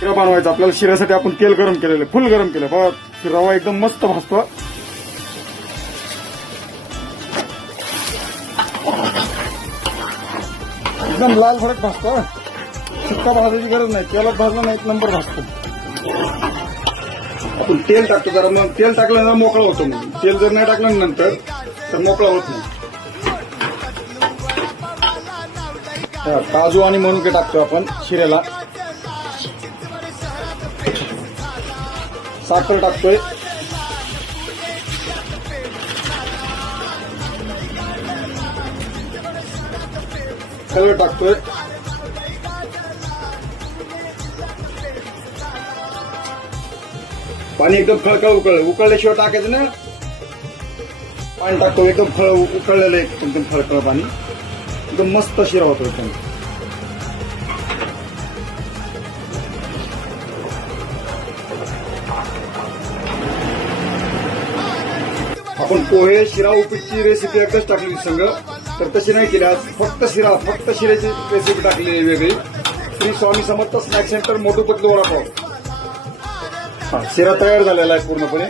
शिरा बनवायचा आपल्याला. शिऱ्यासाठी आपण तेल गरम केलेलं, फुल गरम केलं. बघा रवा एकदम मस्त भाजतो. एकदम लाल भडक भाजतो. सुक्का भाजायची गरज नाही, तेलात भाजला नाही, एक नंबर भाजतो. आपण तेल टाकतो जरा, मग तेल टाकल्यानंतर मोकळा होतो. मग तेल जर नाही टाकलं नंतर तर मोकळा होत नाही. काजू आणि मनुके टाकतो आपण शिऱ्याला. साखर टाकतोय. कलर टाकतोय. पाणी एकदम खळखळ उकळल्याशिवाय टाकायचं ना. पाणी टाकतो एकदम उकळलेलं, एकदम खळखळ पाणी. एकदम मस्त शिरा होतो एकदम. आपण पोहे, शिरा, उपीटची रेसिपी एकदाच टाकली संग, तर तशी नाही केली. आज फक्त शिऱ्याची रेसिपी टाकली वेगळी. Shri Swami Samarth snack centre, मोठूपतली vada pav. शिरा तयार झालेला आहे पूर्णपणे.